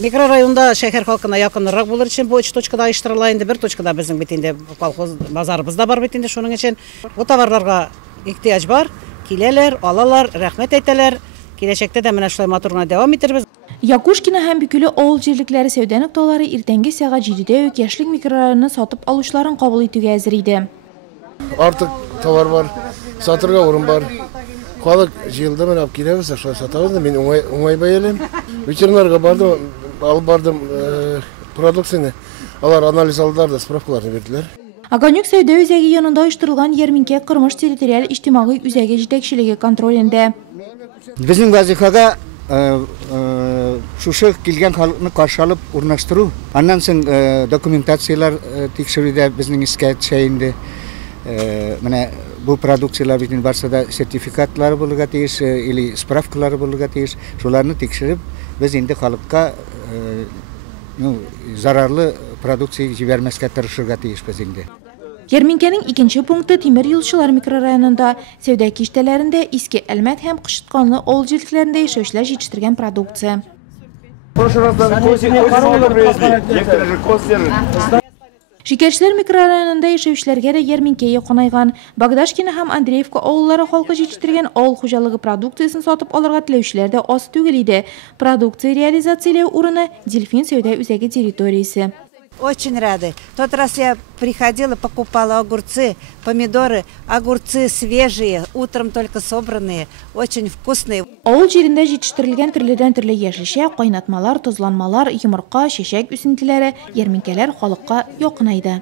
Микрорайонда шәһәр халкына якынрак булыр өчен бу 3 точкада оештырыла инде. Бер точкада безнең бит инде колхоз базарыбыз да бар бит инде, шуның өчен бу товарларга ихтыяҗ бар. Киләләр, алалар, рәхмәт әйтәләр. Киләчәктә дә менә шулай матур гына дәвам итәрбез. Якушкина һәм Бөкеле авыл җирлекләре сәүдә нукталары иртәнге сәгать 7дә үк яшьлек микрорайонны сатып алучыларын кабул итүгә әзер иде. Артык товар бар, сатырга урын бар. Халык җыелды, менә киләбез, шулай сатабыз. Мин уңай бәяләйм. Ветеринарга бардым, алып бардым продукцияне. Алар анализ алдылар да справкаларны бирделәр. Огонек сәүдә үзәге янында оештырылган ярминкә Кырмыш территориаль иҗтимагый үзәге җитәкчелеге контролендә. Безнең вазифага шушы килгән халыкны каршы алып урнаштыру. Аннан соң документациялар тикшерүдә безнең искә төшә инде. Менә бу продукциялар бит барса да сертификатлары булырга тиеш, или справкалары булырга тиеш. Шуларны тикшереп, без инде халыкка зарарлы продукция җибәрмәскә тырышырга тиешбез инде. Ярминкәнең икенче пункты Тимер юлчылар микрорайонында сәүдә киштәләрендә иске Әлмәт һәм Кышытканлы авыл җирләрендә яшәүчеләр җитештерген продукция. Шикәрчеләр микрорайонында яшәүчеләргә дә ярминкә якынайган. Багдашкина һәм Андреевка авыллары халкы җитештерген авыл хуҗалыгы продукциясын сатып алырга теләүчеләр дә аз түгел иде. Продукция реализацияләү урыны Дельфин сәүдә үзәге территориясе. Очень рады. В тот раз я приходила, покупала огурцы, помидоры, огурцы свежие, утром только собранные, очень вкусные. Авыл җирендә җитештерелгән төрледән төрле яшелчә, кайнатмалар, тозланмалар, йомырка, чәчәк үсентеләре, ярминкәләр халыкка якынайды.